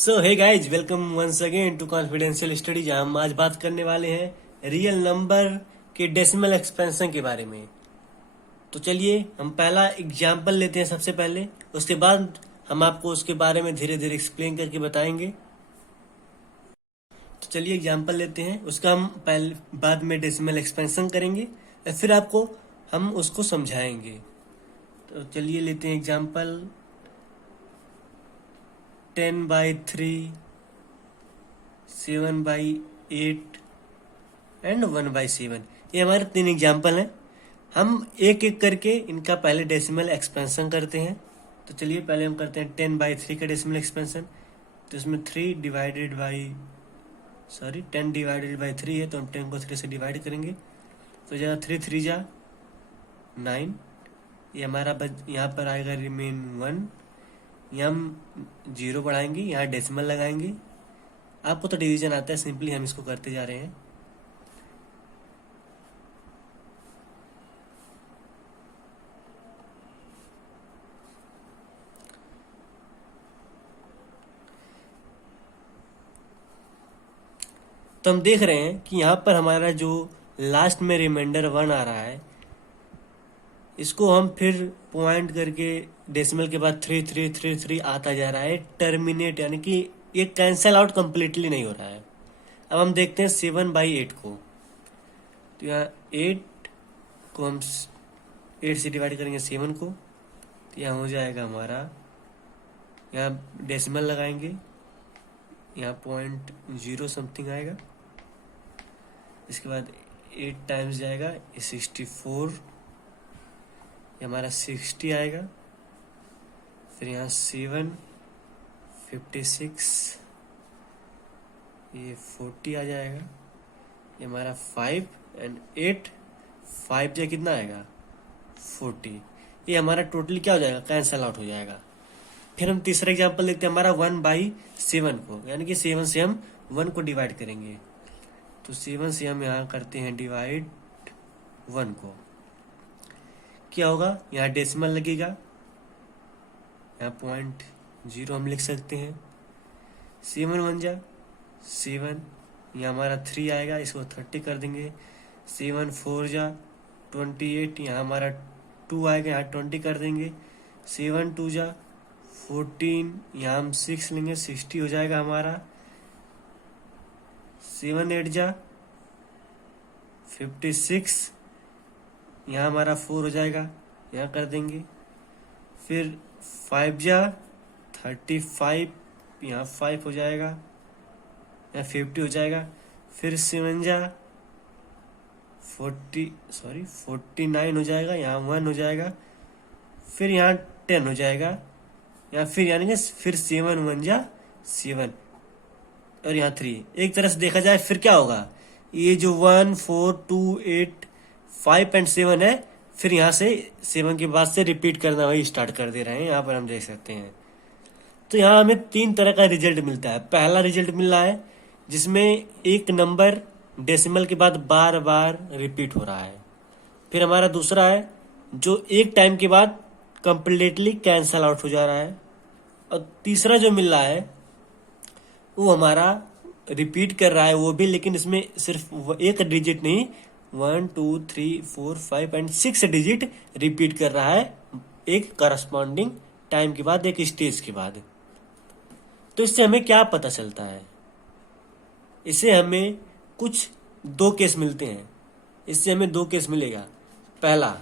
So hey guys, welcome once again to confidential study, जहां हम आज बात करने वाले हैं रियल नंबर के डेसिमल एक्सपेंशन के बारे में। तो चलिए हम पहला एग्जाम्पल लेते हैं सबसे पहले, उसके बाद हम आपको उसके बारे में धीरे धीरे एक्सप्लेन करके बताएंगे। तो चलिए एग्जाम्पल लेते हैं, उसका हम पहले बाद में डेसिमल एक्सपेंशन करेंगे और फिर आपको हम उसको समझाएंगे। तो चलिए लेते हैं एग्जाम्पल 10/3, 7/8 एंड 1/7। ये हमारे 3 एग्जाम्पल हैं। हम एक एक करके इनका पहले डेसिमल एक्सपेंशन करते हैं। तो चलिए पहले हम करते हैं 10/3 का डेसिमल एक्सपेंशन। तो इसमें 10 डिवाइडेड बाई 3 है, तो हम 10 को 3 से डिवाइड करेंगे तो जाएगा 3 3 जा 9। ये हमारा यहाँ पर आएगा रिमेन 1। यहाँ हम 0 बढ़ाएंगे, यहाँ डेसिमल लगाएंगे। आपको तो डिवीजन आता है, सिंपली हम इसको करते जा रहे हैं। तो हम देख रहे हैं कि यहाँ पर हमारा जो लास्ट में रिमाइंडर 1 आ रहा है, इसको हम फिर पॉइंट करके डेसिमल के बाद 3 3 3 3 आता जा रहा है, टर्मिनेट, यानी कि ये कैंसल आउट कंप्लीटली नहीं हो रहा है। अब हम देखते हैं 7/8 को। तो यहाँ 8 को हम 8 से डिवाइड करेंगे 7 को, तो यहाँ हो जाएगा हमारा, यहाँ डेसिमल लगाएंगे, यहाँ 0.0 समथिंग आएगा। इसके बाद 8 टाइम्स जाएगा, 64, ये हमारा 60 आएगा। फिर यहाँ 7 56, ये 40 आ जाएगा। ये हमारा 5 एंड 8, 5 जो कितना आएगा 40। ये हमारा टोटली क्या हो जाएगा, कैंसल आउट हो जाएगा। फिर हम तीसरा एग्जांपल देखते हैं, हमारा 1/7 को, यानी कि 7 से हम 1 को डिवाइड करेंगे। तो 7 से हम यहाँ करते हैं डिवाइड 1 को, क्या होगा, यहाँ डेसिमल लगेगा, यहाँ 0.0 हम लिख सकते हैं। 7 1 जा 7, यहाँ हमारा 3 आएगा, इसको 30 कर देंगे। 7 4 जा 28, यहाँ हमारा 2 आएगा, यहाँ 20 कर देंगे। 7 2 जा 14, यहाँ हम 6 लेंगे, 60 हो जाएगा हमारा। 7 8 जा 56, यहाँ हमारा 4 हो जाएगा, यहाँ कर देंगे। फिर 5 जा 35, यहाँ 5 हो जाएगा, यहाँ 50 हो जाएगा। फिर 7 जा 49 हो जाएगा, यहाँ 1 हो जाएगा। फिर यहाँ 10 हो जाएगा, यहाँ फिर यानी कि फिर 7 1 जा 7 और यहाँ 3। एक तरह से देखा जाए फिर क्या होगा, ये जो 1 4 2 8 5 एंड 7 है, फिर यहाँ से 7 के बाद से रिपीट करना वही स्टार्ट कर दे रहे हैं, यहाँ पर हम देख सकते हैं। तो यहाँ हमें 3 तरह का रिजल्ट मिलता है। पहला रिजल्ट मिल रहा है जिसमें एक नंबर डेसिमल के बाद बार बार रिपीट हो रहा है। फिर हमारा दूसरा है जो एक टाइम के बाद कंप्लीटली कैंसल आउट हो जा रहा है। और तीसरा जो मिल रहा है वो हमारा रिपीट कर रहा है वो भी, लेकिन इसमें सिर्फ एक डिजिट नहीं, 1 2 3 4 5 एंड 6 डिजिट रिपीट कर रहा है एक करस्पॉन्डिंग टाइम के बाद, एक स्टेज के बाद। तो इससे हमें क्या पता चलता है, इससे हमें कुछ 2 केस मिलते हैं। इससे हमें 2 केस मिलेगा। पहला,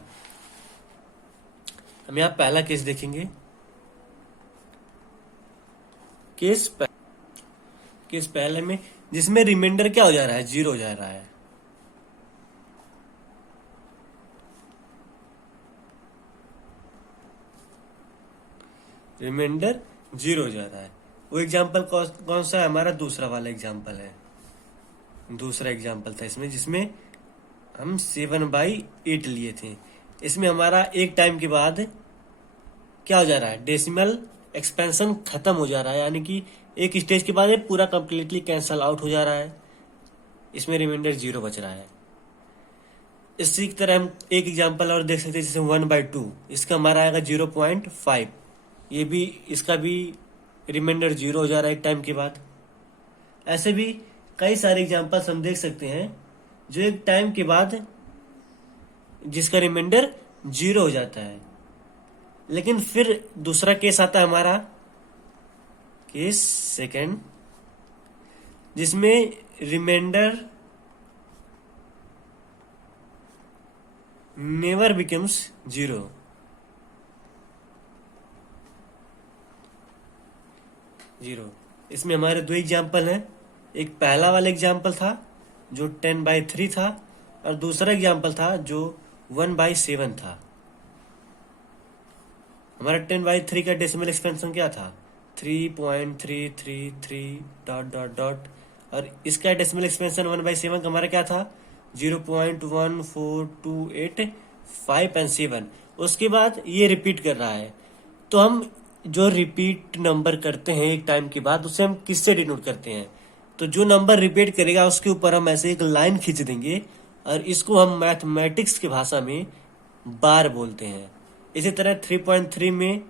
हम यहाँ पहला केस देखेंगे। केस पहले में जिसमें रिमाइंडर क्या हो जा रहा है, 0 हो जा रहा है। रिमाइंडर 0 हो जा रहा है। वो एग्जाम्पल कौन सा है, हमारा दूसरा वाला एग्जाम्पल है। दूसरा एग्जाम्पल था इसमें, जिसमें हम 7/8 लिए थे। इसमें हमारा एक टाइम के बाद क्या हो जा रहा है, डेसिमल एक्सपेंशन खत्म हो जा रहा है, यानी कि एक स्टेज के बाद पूरा कंप्लीटली कैंसल आउट हो जा रहा है। इसमें रिमाइंडर 0 बच रहा है। इसी तरह हम एक एग्जांपल और देख सकते हैं, जैसे 1/2, इसका हमारा आएगा 0.5। ये भी, इसका भी रिमाइंडर 0 हो जा रहा है एक टाइम के बाद। ऐसे भी कई सारे एग्जांपल्स हम देख सकते हैं जो एक टाइम के बाद जिसका रिमाइंडर 0 हो जाता है। लेकिन फिर दूसरा केस आता है हमारा, केस सेकंड, जिसमें रिमाइंडर नेवर बिकम्स 0। इसमें हमारे दो एग्जाम्पल हैं। एक पहला वाला एग्जाम्पल था जो 10/3 था, और दूसरा एग्जाम्पल था जो 1/7 था। हमारा 10/3 का डेसिमल एक्सपेंशन क्या था? 3.333 डॉट डॉट डॉट। और इसका डेसिमल एक्सपेंशन 1/7 का हमारा क्या था? 0.14285 एंड 7। उसके बाद ये रिपीट कर रहा है, तो हम जो रिपीट नंबर करते हैं एक टाइम के बाद, उसे हम किससे डिनोट करते हैं? तो जो नंबर रिपीट करेगा उसके ऊपर हम ऐसे एक लाइन खींच देंगे, और इसको हम मैथमेटिक्स की भाषा में बार बोलते हैं। इसी तरह 3.3 में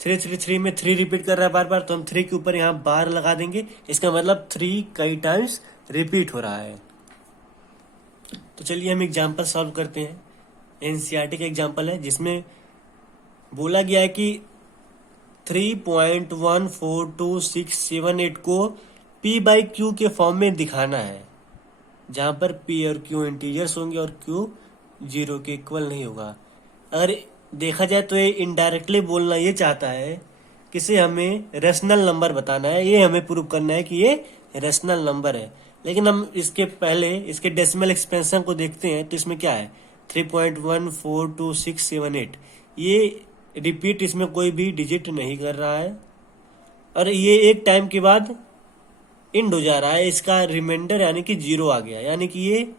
333 में 3 रिपीट कर रहा है बार बार, तो हम 3 के ऊपर यहाँ बार लगा देंगे। इसका मतलब 3 कई टाइम्स रिपीट हो रहा है। तो चलिए हम एग्जाम्पल सॉल्व करते हैं। एनसीईआरटी का एग्जाम्पल है जिसमें बोला गया है कि 3.142678 को p/q के फॉर्म में दिखाना है, जहां पर p और q इंटीजर्स होंगे और q 0 के इक्वल नहीं होगा। अगर देखा जाए तो ये इनडायरेक्टली बोलना ये चाहता है कि इसे हमें रेशनल नंबर बताना है, ये हमें प्रूव करना है कि ये रेशनल नंबर है। लेकिन हम इसके पहले इसके डेसिमल एक्सपेंशन को देखते हैं, तो इसमें क्या है? 3.142678। ये रिपीट इसमें कोई भी डिजिट नहीं कर रहा है, और ये एक टाइम के बाद इंड हो जा रहा है। इसका रिमाइंडर यानी कि 0 आ गया, यानी कि ये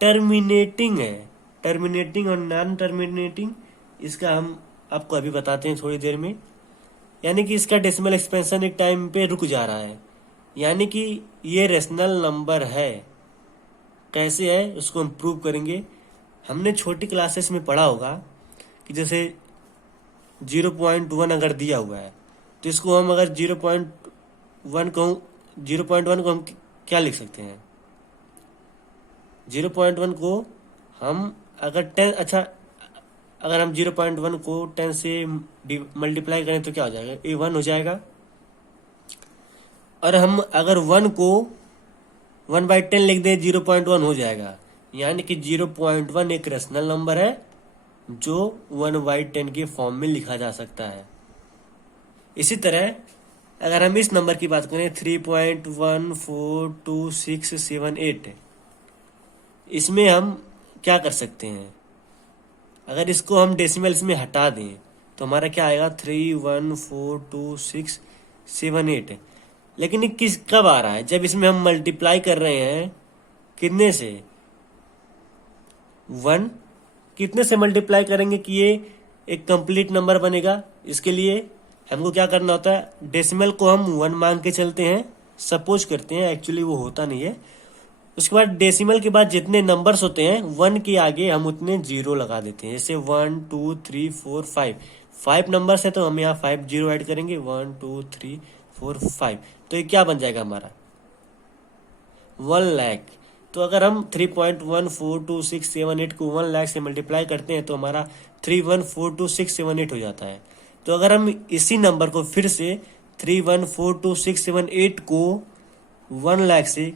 टर्मिनेटिंग है। टर्मिनेटिंग और नॉन टर्मिनेटिंग इसका हम आपको अभी बताते हैं थोड़ी देर में। यानी कि इसका डेसिमल एक्सपेंशन एक टाइम पे रुक जा रहा है, यानी कि ये रेशनल नंबर है। कैसे है उसको हम प्रूव करेंगे। हमने छोटी क्लासेस में पढ़ा होगा कि जैसे 0.1 अगर दिया हुआ है, तो इसको हम अगर 0.1 को हम क्या लिख सकते हैं? 0.1 को हम अगर 10, अच्छा, अगर हम 0.1 को 10 से मल्टीप्लाई करें तो क्या हो जाएगा? ये 1 हो जाएगा। और हम अगर 1 को 1/10 लिख दें, 0.1 हो जाएगा। यानी कि 0.1 एक रेशनल नंबर है जो 1/10 के फॉर्म में लिखा जा सकता है। इसी तरह अगर हम इस नंबर की बात करें 3.142678, इसमें हम क्या कर सकते हैं? अगर इसको हम डेसिमल्स में हटा दें तो हमारा क्या आएगा? 3142678। लेकिन ये किस कब आ रहा है? जब इसमें हम मल्टीप्लाई कर रहे हैं कितने से? 1। कितने से मल्टीप्लाई करेंगे कि ये एक कंप्लीट नंबर बनेगा? इसके लिए हमको क्या करना होता है? डेसिमल को हम 1 मान के चलते हैं, सपोज करते हैं, एक्चुअली वो होता नहीं है। उसके बाद डेसिमल के बाद जितने नंबर्स होते हैं 1 के आगे हम उतने 0 लगा देते हैं। जैसे 1 2 3 4 5 नंबर्स है तो हम यहाँ 5 0 ऐड करेंगे। 1 2 3 4 5, तो ये क्या बन जाएगा हमारा? 1 लाख। तो अगर हम 3.142678 को 1 लाख से मल्टीप्लाई करते हैं तो हमारा 3142,678 हो जाता है। तो अगर हम इसी नंबर को फिर से 3142,678 को 1 लाख से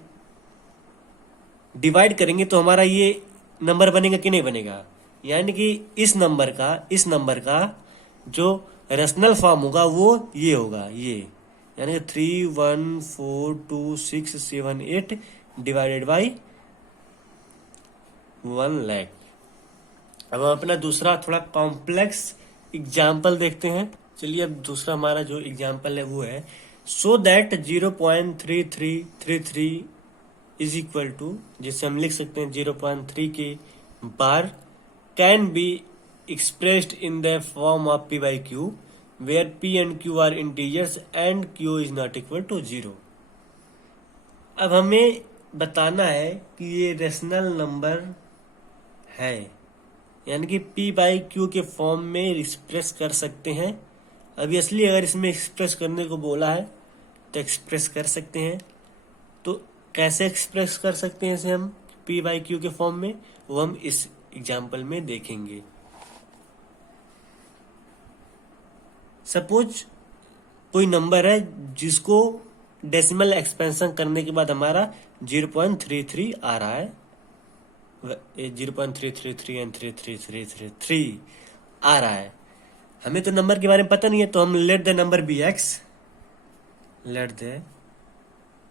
डिवाइड करेंगे तो हमारा ये नंबर बनेगा कि नहीं बनेगा? यानी कि इस नंबर का जो रेशनल फॉर्म होगा वो ये होगा, ये, यानी 3142,678 डिवाइडेड बाई 1 लाख। अब हम अपना दूसरा थोड़ा कॉम्प्लेक्स एग्जाम्पल देखते हैं। चलिए अब दूसरा हमारा जो एग्जाम्पल है वो है, so that 0.3333 is equal to, जिससे हम लिख सकते हैं 0.3 के बार can be expressed in the form of p/q where p and q are integers and q is not equal to 0। अब हमें बताना है कि ये रेशनल नंबर है, यानी कि p/q के फॉर्म में एक्सप्रेस कर सकते हैं ऑब्वियसली अगर इसमें एक्सप्रेस करने को बोला है तो एक्सप्रेस कर सकते हैं। तो कैसे एक्सप्रेस कर सकते हैं इसे हम पी बाई क्यू के फॉर्म में, वो हम इस एग्जाम्पल में देखेंगे। सपोज कोई नंबर है जिसको डेसिमल एक्सपेंशन करने के बाद हमारा 0.33 आ रहा है, 0.333 एंड 33333 आ रहा है। हमें तो नंबर के बारे में पता नहीं है, तो हम let the number be x, let the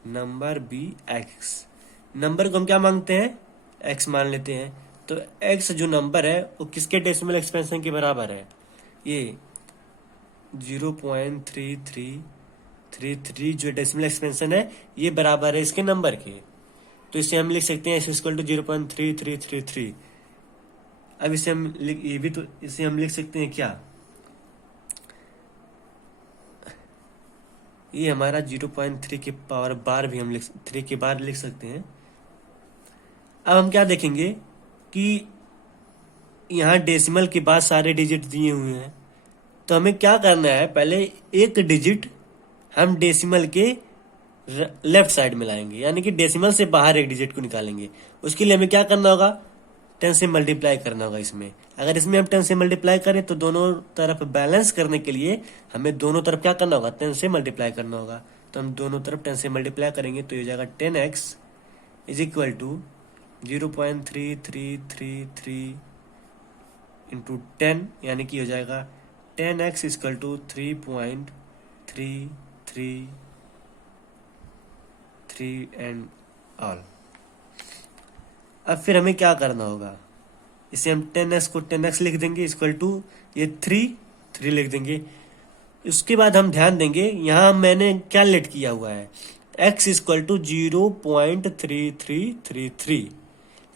number be x. Number को हम क्या मांगते हैं, एक्स मान लेते हैं। तो एक्स जो नंबर है वो किसके डेसिमल एक्सपेंशन के बराबर है, ये 0.3333 जो डेसिमल एक्सपेंशन है ये बराबर है इसके नंबर के। तो इसे हम लिख सकते हैं x इक्वल टू 0.3333। अब इसे हम ये भी तो इसे हम लिख सकते हैं क्या, ये हमारा 0.3 के पावर बार भी हम 3 के बार लिख सकते हैं। अब हम क्या देखेंगे कि यहाँ डेसिमल के बाद सारे डिजिट दिए हुए हैं, तो हमें क्या करना है, पहले एक डिजिट हम डेसिमल के लेफ्ट साइड में लाएंगे, यानी कि डेसिमल से बाहर एक डिजिट को निकालेंगे। उसके लिए हमें क्या करना होगा, 10 से मल्टीप्लाई करना होगा इसमें। अगर इसमें हम 10 से मल्टीप्लाई करें तो दोनों तरफ बैलेंस करने के लिए हमें दोनों तरफ क्या करना होगा, 10 से मल्टीप्लाई करना होगा। तो हम दोनों तरफ 10 से मल्टीप्लाई करेंगे तो ये हो जाएगा 10x is equal to 0.3333 into 10, यानी कि हो जाएगा 10x equal to 3.333 and all. अब फिर हमें क्या करना होगा, इसे हम 10x को 10x लिख देंगे इक्वल टू ये 3 लिख देंगे। उसके बाद हम ध्यान देंगे यहाँ मैंने क्या लेट किया हुआ है, x इक्वल टू 0.3333,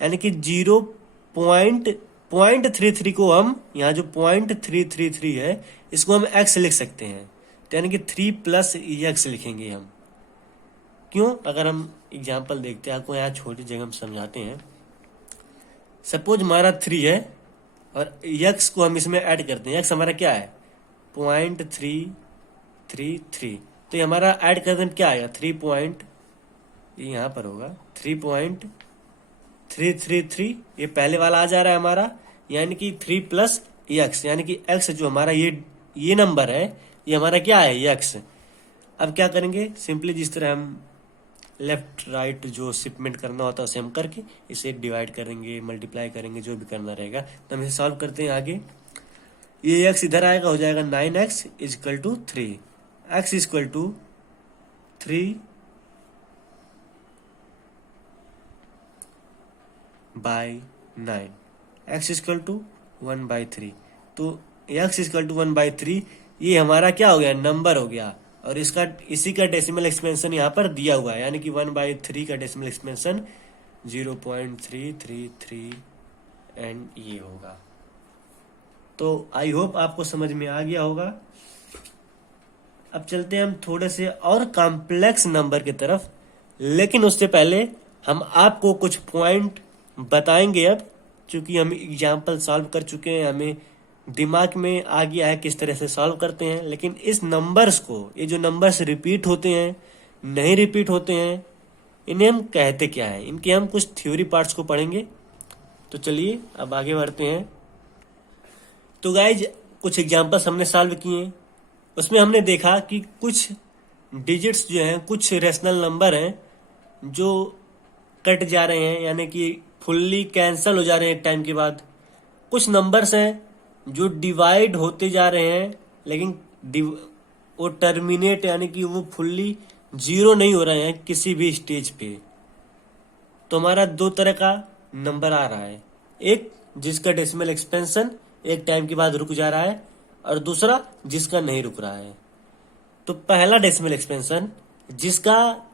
यानी कि 0.33 को हम यहाँ जो 0.333 है इसको हम x लिख सकते हैं। तो यानी कि 3 प्लस x लिखेंगे हम। क्यों, अगर हम एग्जाम्पल देखते हैं, आपको यहाँ छोटी जगह हम समझाते हैं। सपोज हमारा 3 है और x को हम इसमें ऐड करते हैं। x हमारा क्या है 0.333, तो ये हमारा ऐड करने में क्या आएगा 3 ये यहाँ पर होगा 3.333, ये पहले वाला आ जा रहा है हमारा, यानी कि 3 प्लस x, यानी कि x जो हमारा ये नंबर है ये हमारा क्या है x। अब क्या करेंगे, सिंपली जिस तरह हम लेफ्ट राइट जो शिपमेंट करना होता है उसे हम करके इसे डिवाइड करेंगे, मल्टीप्लाई करेंगे, जो भी करना रहेगा। तो हम इसे सॉल्व करते हैं आगे। ये x इधर आएगा, हो जाएगा 9x equal to 3, x equal to 3/9, x equal to 1/3। तो x इक्वल टू 1/3 ये हमारा क्या हो गया, नंबर हो गया, और इसी का डेसिमल एक्सपेंशन यहाँ पर दिया हुआ है, यानी कि 1/3 का डेसिमल एक्सपेंशन 0.333 एंड ये होगा। तो आई होप आपको समझ में आ गया होगा। अब चलते हैं हम थोड़े से और कॉम्प्लेक्स नंबर की तरफ, लेकिन उससे पहले हम आपको कुछ पॉइंट बताएंगे। अब चूंकि हम एग्जाम्पल सॉल्व कर चुके हैं, हमें दिमाग में आ गया है किस तरह से सॉल्व करते हैं, लेकिन इस नंबर्स को, ये जो नंबर्स रिपीट होते हैं नहीं रिपीट होते हैं, इन्हें हम कहते क्या है, इनके हम कुछ थ्योरी पार्ट्स को पढ़ेंगे। तो चलिए अब आगे बढ़ते हैं। तो गाइज कुछ एग्जाम्पल्स हमने सॉल्व किए, उसमें हमने देखा कि कुछ डिजिट्स जो हैं, कुछ रेशनल नंबर हैं जो कट जा रहे हैं, यानी कि फुल्ली कैंसल हो जा रहे हैं टाइम के बाद। कुछ नंबर्स हैं जो डिवाइड होते जा रहे हैं, लेकिन वो टर्मिनेट, यानी कि वो फुल्ली जीरो नहीं हो रहे हैं किसी भी स्टेज पे। तो हमारा दो तरह का नंबर आ रहा है, एक जिसका डेसिमल एक्सपेंशन एक टाइम के बाद रुक जा रहा है, और दूसरा जिसका नहीं रुक रहा है। तो पहला डेसिमल एक्सपेंशन, जिसका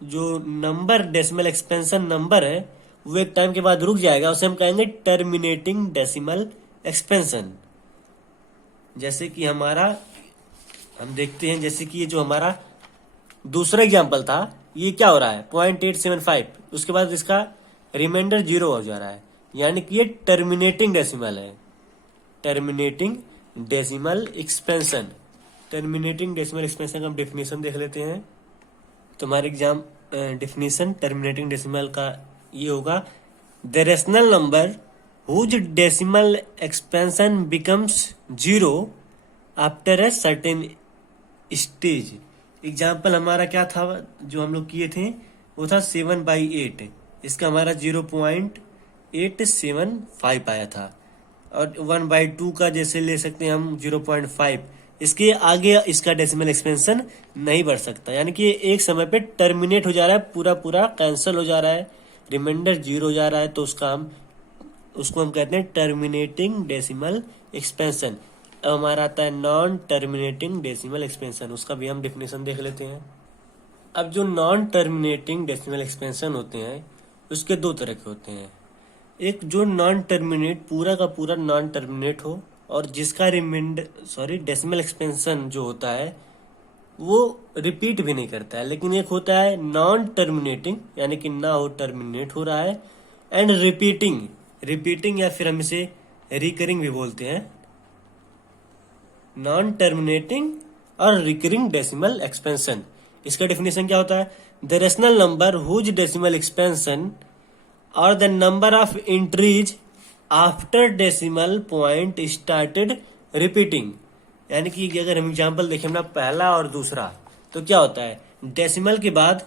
जो नंबर डेसिमल एक्सपेंशन नंबर है वो एक टाइम के बाद रुक जाएगा, उसे हम कहेंगे टर्मिनेटिंग डेसिमल एक्सपेंशन। जैसे कि हमारा हम देखते हैं, जैसे कि ये जो हमारा दूसरा एग्जांपल था, ये क्या हो रहा है 0.875, उसके बाद इसका रिमाइंडर 0 हो जा रहा है, यानी कि ये टर्मिनेटिंग डेसिमल है, terminating decimal expansion. Terminating decimal expansion का हम डेफिनेशन देख लेते हैं। तो हमारे एग्जाम डेफिनेशन टर्मिनेटिंग डेसिमल का ये होगा, the rational number whose decimal expansion becomes zero after a certain stage. Example हमारा क्या था जो हम लोग किए थे, वो था 7/8। इसका हमारा 0.875 आया था। और 1/2 का जैसे ले सकते हैं हम 0.5। इसके आगे इसका डेसिमल एक्सपेंशन नहीं बढ़ सकता, यानी कि एक समय पे टर्मिनेट हो जा रहा है, पूरा पूरा कैंसिल हो जा रहा है, रिमाइंडर 0 हो जा रहा है, तो उसको हम कहते हैं टर्मिनेटिंग डेसिमल एक्सपेंशन। अब हमारा आता है नॉन टर्मिनेटिंग डेसिमल एक्सपेंशन, उसका भी हम डेफिनेशन देख लेते हैं। अब जो नॉन टर्मिनेटिंग डेसिमल एक्सपेंशन होते हैं उसके दो तरह के होते हैं। एक जो नॉन टर्मिनेट, पूरा का पूरा नॉन टर्मिनेट हो और जिसका डेसिमल एक्सपेंशन जो होता है वो रिपीट भी नहीं करता है। लेकिन एक होता है नॉन टर्मिनेटिंग, यानी कि ना हो, टर्मिनेट हो रहा है, एंड रिपीटिंग या फिर हम इसे रिकरिंग भी बोलते हैं। नॉन टर्मिनेटिंग और रिकरिंग डेसिमल एक्सपेंशन, इसका डेफिनेशन क्या होता है, the rational number whose decimal expansion और the number of entries after decimal point started repeating. यानी कि अगर हम एग्जाम्पल देखें ना, पहला और दूसरा, तो क्या होता है, डेसिमल के बाद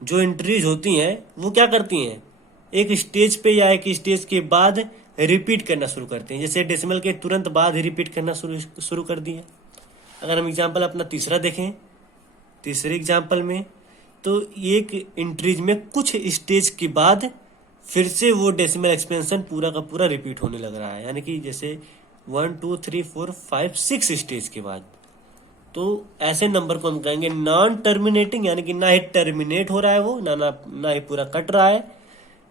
जो एंट्रीज होती हैं वो क्या करती हैं, एक स्टेज पे या एक स्टेज के बाद रिपीट करना शुरू करते हैं। जैसे डेसिमल के तुरंत बाद ही रिपीट करना शुरू कर दिए। अगर हम एग्जाम्पल अपना तीसरा देखें, तीसरे एग्जाम्पल में तो एक एंट्रीज में कुछ स्टेज के बाद फिर से वो डेसिमल एक्सपेंशन पूरा का पूरा रिपीट होने लग रहा है, यानी कि जैसे 1 2 3 4 5 6 स्टेज के बाद। तो ऐसे नंबर को हम कहेंगे नॉन टर्मिनेटिंग, यानी कि ना ही टर्मिनेट हो रहा है वो, ना ही पूरा कट रहा है,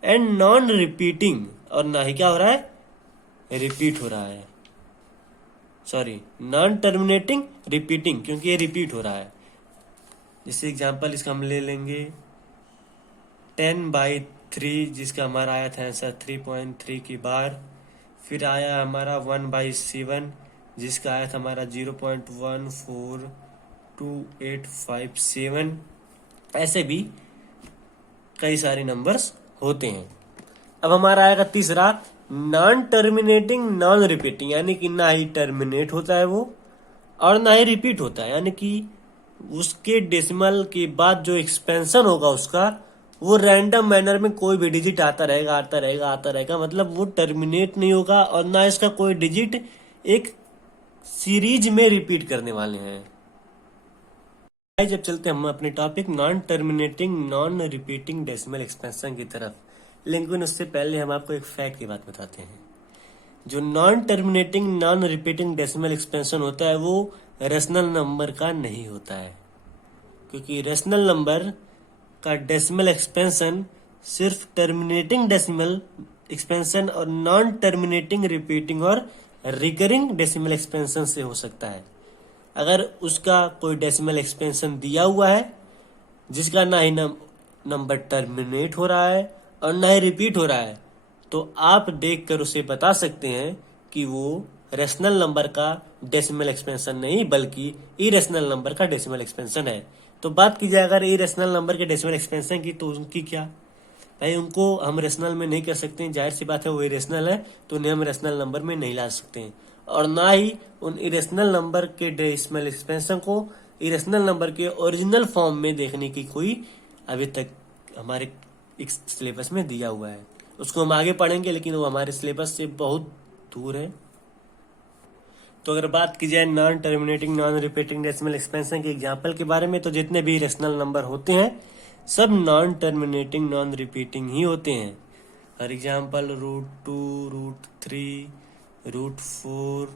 एंड नॉन रिपीटिंग, और ना ही क्या हो रहा है, रिपीट हो रहा है। सॉरी, नॉन टर्मिनेटिंग रिपीटिंग, क्योंकि ये रिपीट हो रहा है। जैसे एग्जांपल इसका हम ले लेंगे 10/3, जिसका हमारा आया था आंसर 3.3 की बार। फिर आया हमारा 1/7, जिसका आया था हमारा 0.142857। ऐसे भी कई सारे नंबर्स होते हैं। अब हमारा आएगा तीसरा, नॉन टर्मिनेटिंग नॉन रिपीटिंग, यानी कि ना ही टर्मिनेट होता है वो और ना ही रिपीट होता है, यानी कि उसके डेसिमल के बाद जो एक्सपेंशन होगा उसका, वो रैंडम मैनर में कोई भी डिजिट आता रहेगा, मतलब वो टर्मिनेट नहीं होगा और ना इसका कोई डिजिट एक सीरीज में रिपीट करने वाले हैं। जब चलते हैं हम अपने topic non terminating non repeating decimal expansion की तरफ, लेकिन उससे पहले हम आपको एक फैक्ट की बात बताते हैं। जो non terminating non repeating decimal expansion होता है वो रेशनल नंबर का नहीं होता है, क्योंकि रेशनल नंबर का डेसिमल एक्सपेंशन सिर्फ टर्मिनेटिंग डेसिमल एक्सपेंशन और नॉन टर्मिनेटिंग रिपीटिंग और रिकरिंग डेसिमल एक्सपेंशन से हो सकता है। अगर उसका कोई डेसिमल एक्सपेंशन दिया हुआ है जिसका ना ही नंबर टर्मिनेट हो रहा है और ना ही रिपीट हो रहा है, तो आप देखकर उसे बता सकते हैं कि वो रेशनल नंबर का डेसिमल एक्सपेंशन नहीं बल्कि इरेशनल नंबर का डेसिमल एक्सपेंशन है। तो बात की जाए अगर इरेशनल नंबर के डेसिमल एक्सपेंशन की, तो उनकी क्या भाई, उनको हम रेशनल में नहीं कर सकते हैं, जाहिर सी बात है वो इरेशनल है, तो उन्हें हम रेशनल नंबर में नहीं ला सकते हैं। और ना ही उन इरेशनल नंबर के डेसिमल एक्सपेंशन को इरेशनल नंबर के ओरिजिनल फॉर्म में देखने की कोई अभी तक हमारे सिलेबस में दिया हुआ है। उसको हम आगे पढ़ेंगे, लेकिन वो हमारे सिलेबस से बहुत दूर है। तो अगर बात की जाए non terminating non repeating decimal expansion के एग्जाम्पल के बारे में, तो जितने भी रेशनल नंबर होते हैं सब नॉन टर्मिनेटिंग नॉन रिपीटिंग ही होते हैं। फॉर एग्जाम्पल √2, √3, √4,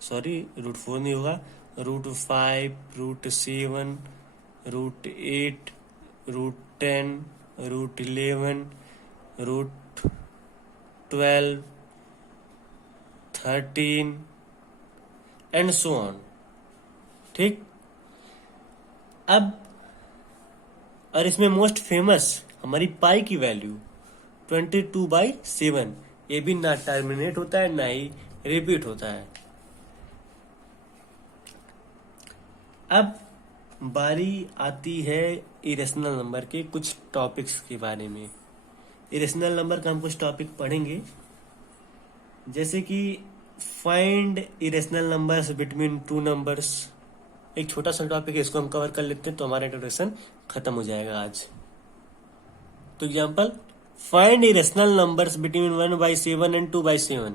सॉरी √4 नहीं होगा, √5, √7, √8, √10, √11, √12, 13 एंड सो ऑन। ठीक, अब और इसमें मोस्ट फेमस हमारी पाई की वैल्यू 22/7, ये भी ना टर्मिनेट होता है ना ही रिपीट होता है। अब बारी आती है इरेशनल नंबर के कुछ टॉपिक्स के बारे में। इरेशनल नंबर का हम कुछ टॉपिक पढ़ेंगे, जैसे कि find irrational numbers between two numbers. एक छोटा सा टॉपिक है, इसको हम कवर कर लेते हैं तो हमारा इंट्रोडक्शन खत्म हो जाएगा आज। तो example, find irrational numbers between 1/7 and 2/7।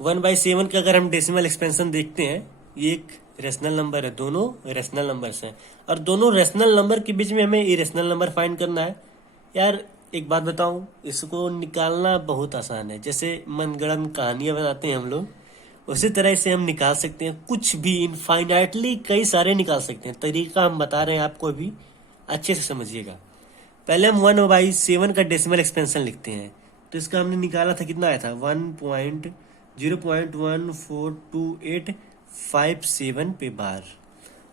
1/7 का अगर हम डेसिमल एक्सपेंशन देखते हैं, ये एक रेशनल नंबर है, दोनों रेशनल नंबर्स हैं, और दोनों रेशनल नंबर के बीच में हमें इरेशनल नंबर फाइंड करना है। यार एक बात बताऊं, इसको निकालना बहुत आसान है। जैसे मनगढ़ंत कहानियां बनाते हैं हम लोग, उसी तरह से हम निकाल सकते हैं कुछ भी, इनफाइनाइटली कई सारे निकाल सकते हैं। तरीका हम बता रहे हैं आपको, भी अच्छे से समझिएगा। पहले हम 1/7 का डेसिमल एक्सपेंशन लिखते हैं। तो इसका हमने निकाला था, कितना आया था, 1.0.142857 पे बार।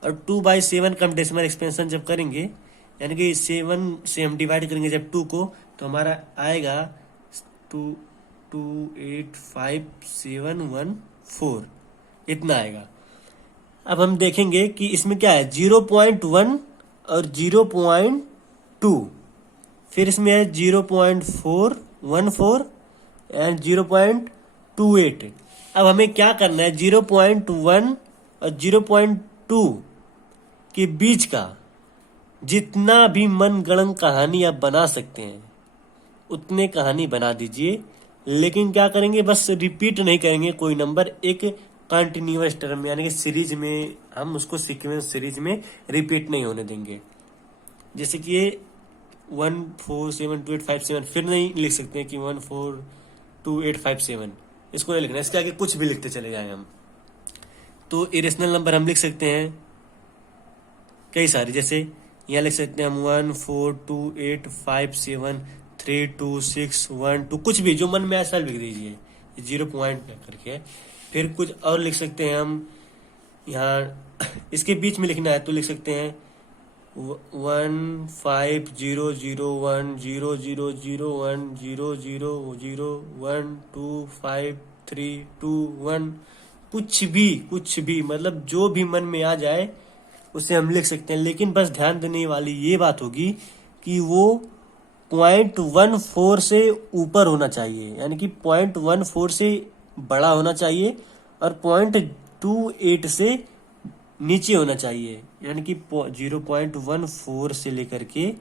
और 2/7 का हम डेसिमल एक्सपेंशन जब करेंगे, यानी कि 7 से हम डिवाइड करेंगे जब 2 को, तो हमारा आएगा 2285714, इतना आएगा। अब हम देखेंगे कि इसमें क्या है, 0.1 और 0.2, फिर इसमें है 0.414 एंड 0.28। अब हमें क्या करना है, 0.1 और 0.2 के बीच का जितना भी मनगढ़ंत कहानी आप बना सकते हैं उतने कहानी बना दीजिए। लेकिन क्या करेंगे, बस रिपीट नहीं करेंगे कोई नंबर एक कंटिन्यूअस टर्म, यानी कि सीरीज में, हम उसको सीक्वेंस सीरीज में रिपीट नहीं होने देंगे। जैसे कि ये 1472857, फिर नहीं लिख सकते हैं कि 1428557, इसको नहीं लिखना, इसके आगे कुछ भी लिखते चले जाए हम। तो इरेशनल नंबर हम लिख सकते हैं कई सारे, जैसे यहाँ लिख सकते हैं हम 14285732612, कुछ भी जो मन में ऐसा लिख दीजिए, 0 पॉइंट करके। फिर कुछ और लिख सकते हैं हम, यहाँ इसके बीच में लिखना है तो लिख सकते हैं 150001000100125321, कुछ भी मतलब जो भी मन में आ जाए उसे हम लिख सकते हैं। लेकिन बस ध्यान देने वाली ये बात होगी कि वो 0.14 से ऊपर होना चाहिए, यानी कि 0.14 से बड़ा होना चाहिए, और 0.28 से नीचे होना चाहिए, यानी कि 0.14 से लेकर के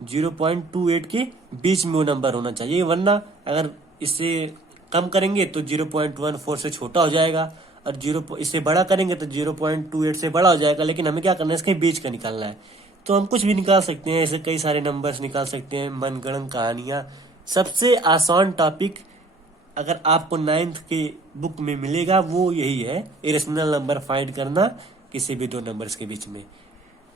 0.28 के बीच में वो नंबर होना चाहिए। वरना अगर इससे कम करेंगे तो 0.14 से छोटा हो जाएगा, और इससे बड़ा करेंगे तो 0.28 से बड़ा हो जाएगा। लेकिन हमें क्या करना है, इसके बीच का निकालना है। तो हम कुछ भी निकाल सकते हैं, ऐसे कई सारे नंबर्स निकाल सकते हैं, मनगढ़ंत कहानियां। सबसे आसान टॉपिक अगर आपको 9th के बुक में मिलेगा वो यही है, इरेशनल नंबर फाइंड करना किसी भी दो नंबर्स के बीच में।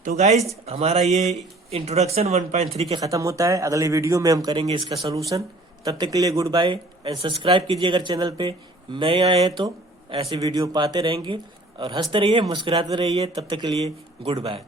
तो गाइज, हमारा ये इंट्रोडक्शन 1.3 के खत्म होता है। अगले वीडियो में हम करेंगे इसका सोल्यूशन। तब तक के लिए गुड बाय, एंड सब्सक्राइब कीजिए अगर चैनल पे नए आए हैं तो। ऐसे वीडियो पाते रहेंगे, और हंसते रहिए, मुस्कुराते रहिए। तब तक के लिए गुड बाय।